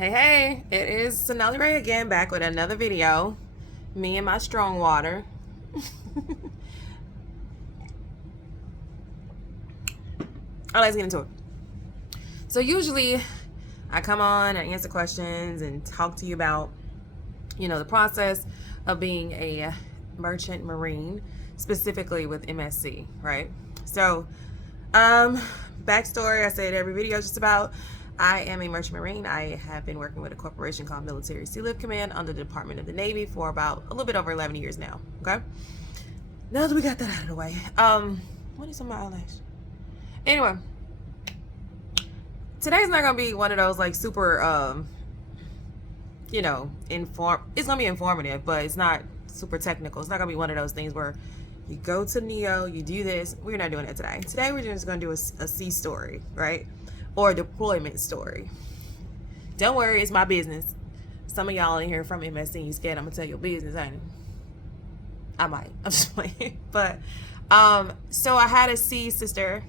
Hey, it is Sonali Ray again, back with another video. Me and my strong water. Let's get into it. So usually I come on and answer questions and talk to you about, the process of being a merchant marine, specifically with MSC, right? So, backstory, I said every video just about, I am a merchant marine. I have been working with a corporation called Military Sealift Command under the Department of the Navy for about a little bit over 11 years now, okay? Now that we got that out of the way, what is on my eyelash? Anyway, today's not gonna be one of those like super, it's gonna be informative, but it's not super technical. It's not gonna be one of those things where you go to Neo, you do this. We're not doing it today. Today we're just gonna do a sea story, right? Or a deployment story. Don't worry, it's my business. Some of y'all in here from MSC, you scared I'm gonna tell your business, ain't it? I might. I'm just playing. But so I had a sea sister.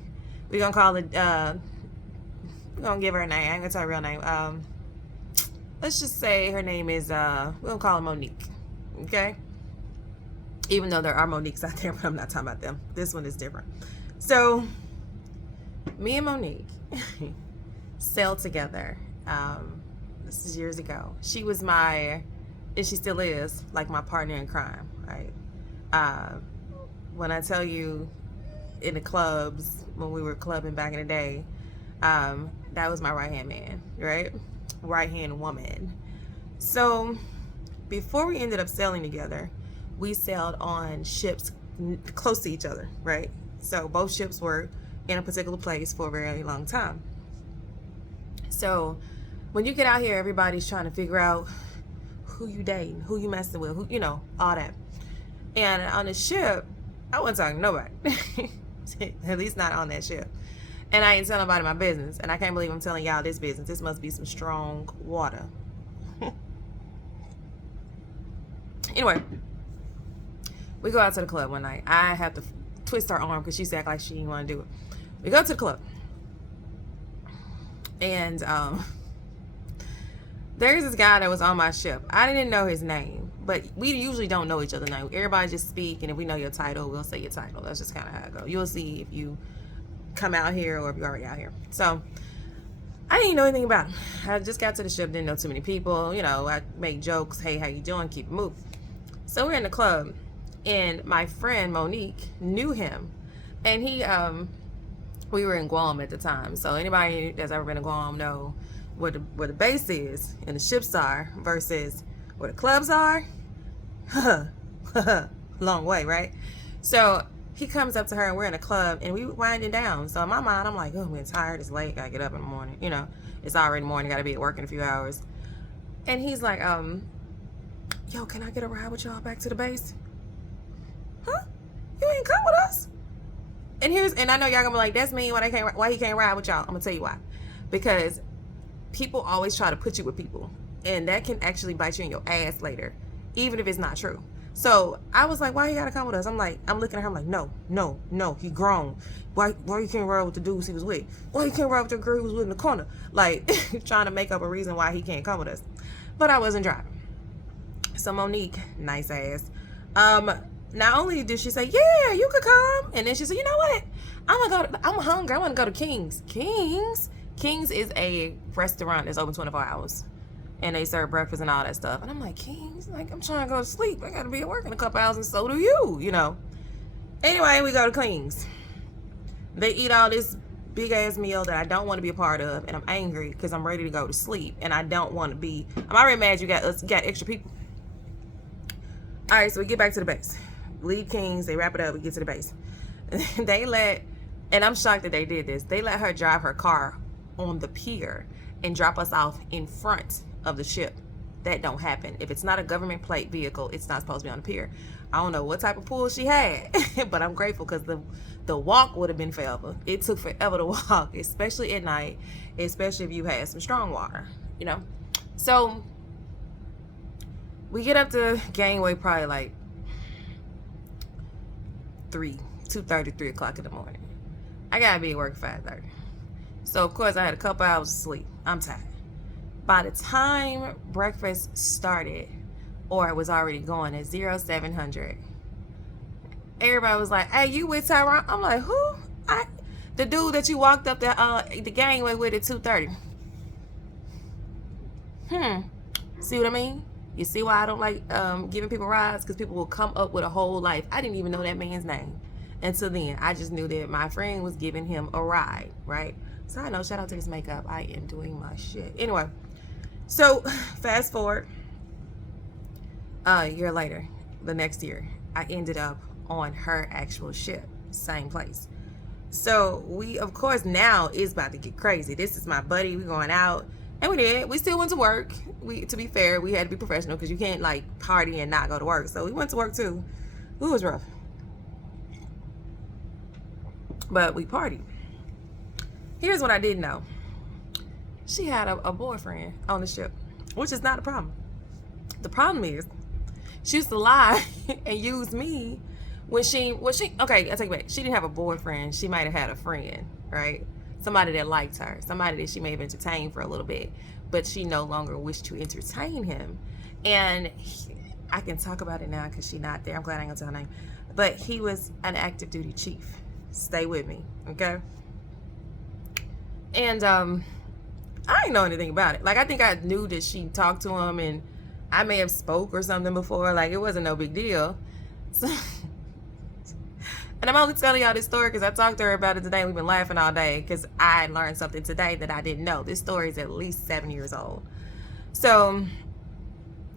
We're gonna call it we're gonna give her a name. I ain't gonna tell her real name. Let's just say her name is we're gonna call her Monique. Okay? Even though there are Moniques out there, but I'm not talking about them. This one is different. So me and Monique sailed together. This is years ago. She was and she still is, like my partner in crime, right? When I tell you in the clubs, when we were clubbing back in the day, that was my right-hand man, right? Right-hand woman. So before we ended up sailing together, we sailed on ships close to each other, right? So both ships were in a particular place for a very long time. So when you get out here, everybody's trying to figure out who you dating, who you messing with, who, all that. And on the ship, I wasn't talking to nobody. At least not on that ship. And I ain't telling nobody my business. And I can't believe I'm telling y'all this business. This must be some strong water. Anyway, we go out to the club one night. I have to twist her arm because she act like she didn't want to do it. We go to the club. And there's this guy that was on my ship. I didn't know his name, but we usually don't know each other's name. Everybody just speak, and if we know your title, we'll say your title. That's just kind of how it goes. You'll see if you come out here or if you're already out here. So I didn't know anything about him. I just got to the ship, didn't know too many people. I make jokes. Hey, how you doing? Keep it moving. So we're in the club, and my friend Monique knew him, and he we were in Guam at the time. So anybody that's ever been to Guam know where the base is and the ships are versus where the clubs are. Long way, right? So he comes up to her and we're in a club and we winding down. So in my mind, I'm like, oh, I'm getting tired. It's late. Gotta get up in the morning. It's already morning. Gotta be at work in a few hours. And he's like, yo, can I get a ride with y'all back to the base? Huh? You ain't come with us? And I know y'all gonna be like, that's mean. Why he can't ride with y'all? I'm gonna tell you why. Because people always try to put you with people, and that can actually bite you in your ass later, even if it's not true. So I was like, why he gotta come with us? I'm looking at her, I'm like, no, he grown. Why you can't ride with the dudes he was with? Why you can't ride with the girl he was with in the corner? Like, trying to make up a reason why he can't come with us. But I wasn't driving. So Monique, nice ass, not only did she say, yeah, you could come, and then she said, you know what? I'm hungry. I want to go to King's. King's is a restaurant that's open 24 hours. And they serve breakfast and all that stuff. And I'm like, King's? Like, I'm trying to go to sleep. I got to be at work in a couple hours, and so do you, Anyway, we go to King's. They eat all this big-ass meal that I don't want to be a part of, and I'm angry because I'm ready to go to sleep, and I don't want to be. I'm already mad you got extra people. All right, so we get back to the base. Leave King's, they wrap it up, we get to the base. And I'm shocked that they did this, they let her drive her car on the pier and drop us off in front of the ship. That don't happen. If it's not a government plate vehicle, it's not supposed to be on the pier. I don't know what type of pool she had, but I'm grateful because the walk would have been forever. It took forever to walk, especially at night, especially if you had some strong water, So we get up to Gangway probably like 2:30, 3 o'clock in the morning. I gotta be at work at 5:30. So of course I had a couple hours of sleep. I'm tired. By the time breakfast started, or it was already going at 0700, everybody was like, "Hey, you with Tyrone?" I'm like, "Who?" The dude that you walked up the gangway with at 2:30. See what I mean? You see why I don't like giving people rides? Because people will come up with a whole life. I didn't even know that man's name until then. I just knew that my friend was giving him a ride, right? So I know, shout out to this makeup. I am doing my shit. Anyway, so fast forward a year later, the next year, I ended up on her actual ship, same place. So we, of course, now it's about to get crazy. This is my buddy. We going out. And we did. We still went to work. To be fair, we had to be professional because you can't like party and not go to work. So we went to work too. It was rough. But we partied. Here's what I didn't know. She had a boyfriend on the ship, which is not a problem. The problem is she used to lie and use me when she okay, I take it back. She didn't have a boyfriend. She might have had a friend, right? Somebody that liked her, somebody that she may have entertained for a little bit, but she no longer wished to entertain him. And I can talk about it now because she's not there. I'm glad I ain't gonna tell her name. But he was an active duty chief. Stay with me, okay? And I didn't know anything about it. Like, I think I knew that she talked to him, and I may have spoke or something before. Like, it wasn't no big deal. So, and I'm only telling y'all this story because I talked to her about it today. We've been laughing all day because I learned something today that I didn't know. This story is at least 7 years old. So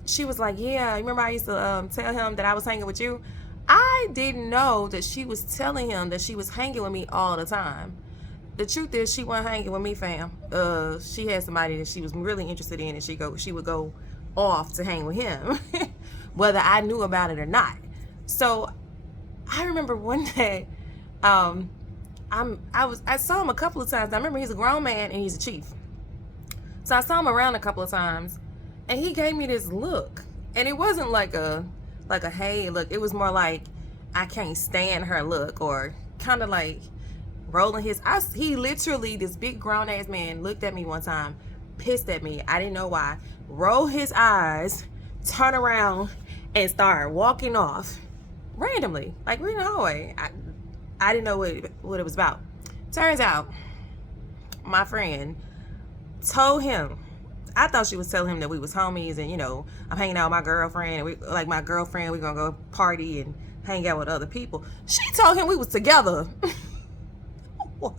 she was like, yeah, remember I used to tell him that I was hanging with you? I didn't know that she was telling him that she was hanging with me all the time. The truth is she wasn't hanging with me, fam. She had somebody that she was really interested in, and she would go off to hang with him, whether I knew about it or not. So I remember one day, I saw him a couple of times. I remember he's a grown man and he's a chief. So I saw him around a couple of times, and he gave me this look, and it wasn't like a hey look. It was more like I can't stand her look, or kind of like rolling his eyes. He literally, this big grown ass man, looked at me one time, pissed at me. I didn't know why. Roll his eyes, turn around, and start walking off. Randomly, like we're in the hallway. I didn't know what it was about. Turns out, my friend told him. I thought she was telling him that we was homies, and I'm hanging out with my girlfriend, and we we're gonna go party and hang out with other people. She told him we was together. What?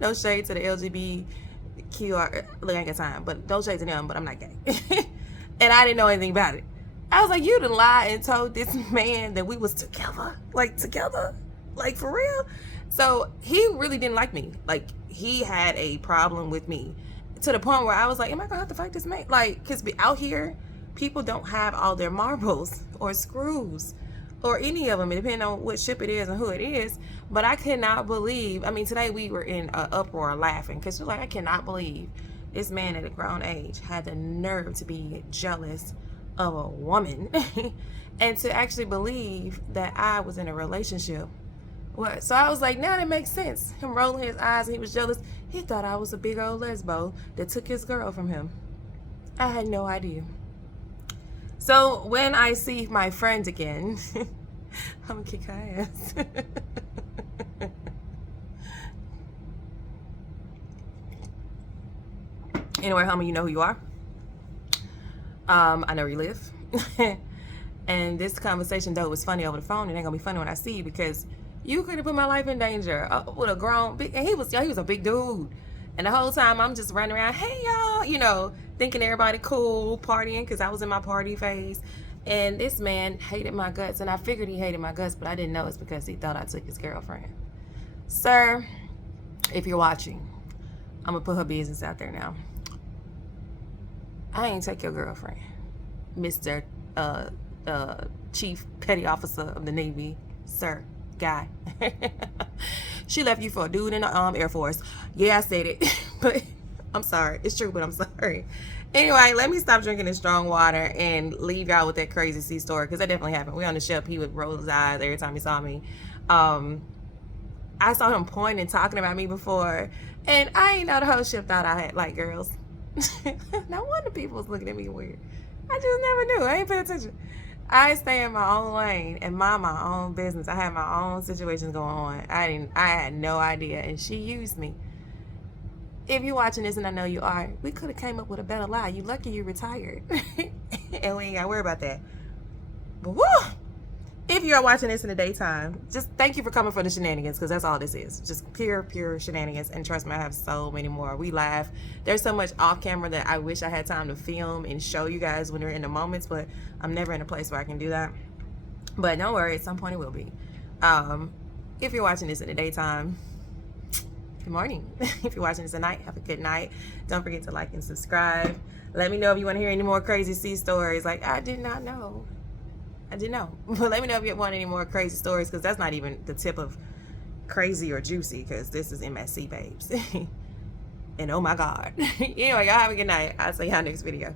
No shade to the LGBTQR. Look, I ain't got time, but no shade to them. But I'm not gay, and I didn't know anything about it. I was like, you done lied and told this man that we was together, like for real. So he really didn't like me. Like, he had a problem with me to the point where I was like, am I gonna have to fight this man? Like, because out here, people don't have all their marbles or screws or any of them, depending on what ship it is and who it is. But I could not believe, today we were in an uproar laughing because we're like, I cannot believe this man at a grown age had the nerve to be jealous of a woman and to actually believe that I was in a relationship. What? So I was like, now that makes sense. Him rolling his eyes and he was jealous. He thought I was a big old lesbo that took his girl from him. I had no idea. So when I see my friend again, I'm gonna kick her ass. Anyway, homie, you know who you are. I know where you live. And this conversation, though, was funny over the phone. It ain't gonna be funny when I see you because you could have put my life in danger with a grown, and he was a big dude. And the whole time I'm just running around, hey y'all, thinking everybody cool, partying, because I was in my party phase. And this man hated my guts, and I figured he hated my guts, but I didn't know it's because he thought I took his girlfriend. Sir, if you're watching, I'm gonna put her business out there now. I ain't take your girlfriend, Mr. Chief Petty Officer of the Navy, sir, guy. She left you for a dude in the Air Force. Yeah, I said it, but I'm sorry. It's true, but I'm sorry. Anyway, let me stop drinking this strong water and leave y'all with that crazy sea story, because that definitely happened. We on the ship. He would roll his eyes every time he saw me. I saw him pointing, talking about me before, and I ain't know the whole ship thought I had like girls. No wonder people was looking at me weird. I just never knew. I ain't paying attention. I stay in my own lane and mind my own business. I had my own situations going on. I had no idea, and she used me. If you're watching this, and I know you are, we could have came up with a better lie. You lucky you retired. And we ain't got to worry about that. But woo! If you are watching this in the daytime, just thank you for coming for the shenanigans, because that's all this is. Just pure shenanigans. And trust me, I have so many more. We laugh. There's so much off camera that I wish I had time to film and show you guys when we're in the moments, but I'm never in a place where I can do that. But don't worry, at some point it will be. If you're watching this in the daytime, good morning. If you're watching this at night, have a good night. Don't forget to like and subscribe. Let me know if you want to hear any more crazy sea stories. Like, I did not know. I didn't know. But let me know if you want any more crazy stories, because that's not even the tip of crazy or juicy, because this is MSC, babes. And oh my God. Anyway, y'all have a good night. I'll see y'all next video.